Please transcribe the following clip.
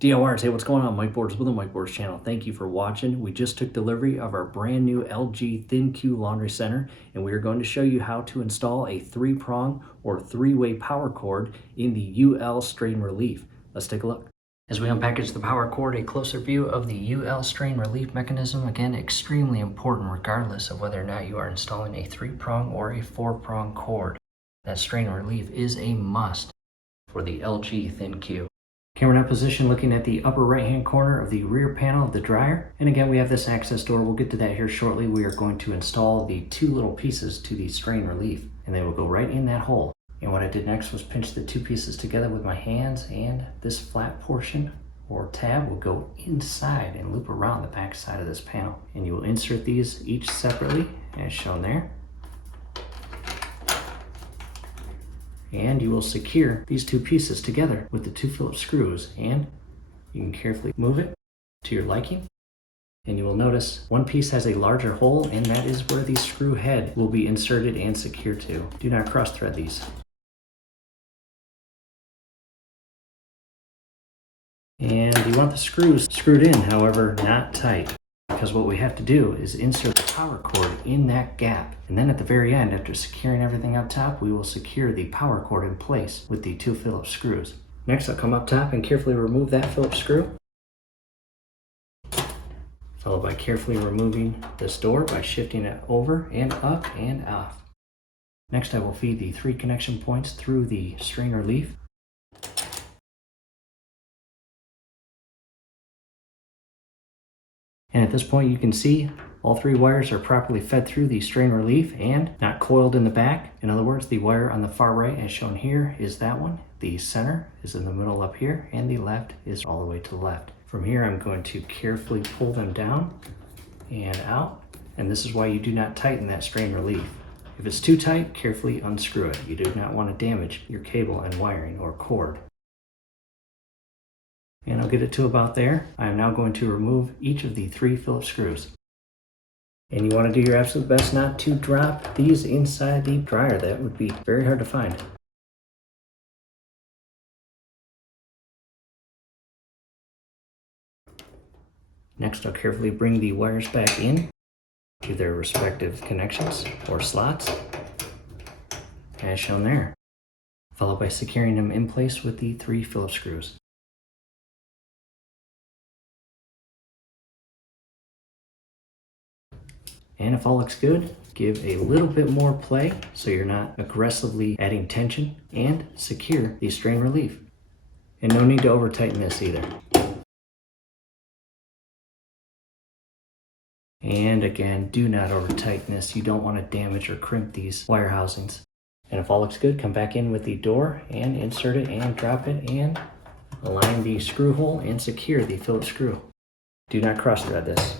DIYers, hey, what's going on? Mike Boards with the Mike Boards channel. Thank you for watching. We just took delivery of our brand new LG THINQ laundry center, and we are going to show you how to install a 3-prong or 3-way power cord in the UL strain relief. Let's take a look. As we unpackage the power cord, a closer view of the UL strain relief mechanism. Again, extremely important regardless of whether or not you are installing a 3-prong or a 4-prong cord. That strain relief is a must for the LG THINQ. Camera now position looking at the upper right hand corner of the rear panel of the dryer. And again, we have this access door. We'll get to that here shortly. We are going to install the 2 little pieces to the strain relief, and they will go right in that hole. And what I did next was pinch the 2 pieces together with my hands, and this flat portion or tab will go inside and loop around the back side of this panel. And you will insert these each separately as shown there. And you will secure these 2 pieces together with the 2 Phillips screws, and you can carefully move it to your liking. And you will notice one piece has a larger hole, and that is where the screw head will be inserted and secured to. Do not cross thread these. And you want the screws screwed in, however, not tight, because what we have to do is insert the power cord in that gap. And then at the very end, after securing everything up top, we will secure the power cord in place with the 2 Phillips screws. Next, I'll come up top and carefully remove that Phillips screw, followed by carefully removing this door by shifting it over and up and off. Next, I will feed the 3 connection points through the strain relief. And at this point, you can see all 3 wires are properly fed through the strain relief and not coiled in the back. In other words, the wire on the far right, as shown here, is that one. The center is in the middle up here, and the left is all the way to the left. From here, I'm going to carefully pull them down and out. And this is why you do not tighten that strain relief. If it's too tight, carefully unscrew it. You do not want to damage your cable and wiring or cord. And I'll get it to about there. I am now going to remove each of the 3 Phillips screws. And you want to do your absolute best not to drop these inside the dryer. That would be very hard to find. Next, I'll carefully bring the wires back in to their respective connections or slots, as shown there, followed by securing them in place with the 3 Phillips screws. And if all looks good, give a little bit more play so you're not aggressively adding tension, and secure the strain relief. And no need to over tighten this either. And again, do not over tighten this. You don't want to damage or crimp these wire housings. And if all looks good, come back in with the door and insert it and drop it and align the screw hole and secure the Phillips screw. Do not cross thread this.